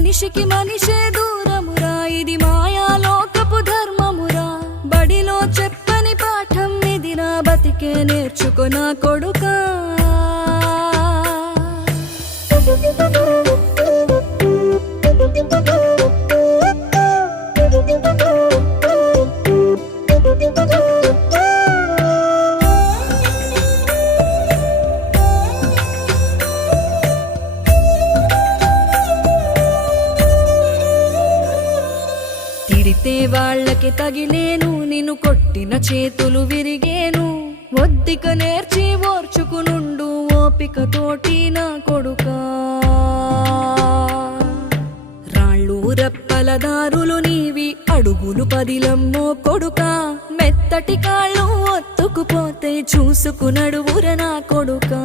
మనిషికి మనిషే దూరమురా, ఇది మాయాలోకపు ధర్మమురా. బడిలో చెప్పని పాఠం ఇది, నా బతికే నేర్చుకో నా కొడుకా. తిడితే వాళ్ళకి తగిలేను, నిన్ను కొట్టిన చేతులు విరిగేను. ఒద్దిక నేర్చి ఓర్చుకునుండు ఓపికతోటి నా కొడుకా. రాళ్ళు రెప్పల దారులు నీవి, అడుగులు పదిలమ్మో కొడుకా. మెత్తటి కాళ్ళు ఒత్తుకుపోతే చూసుకునడువుర నా కొడుకా.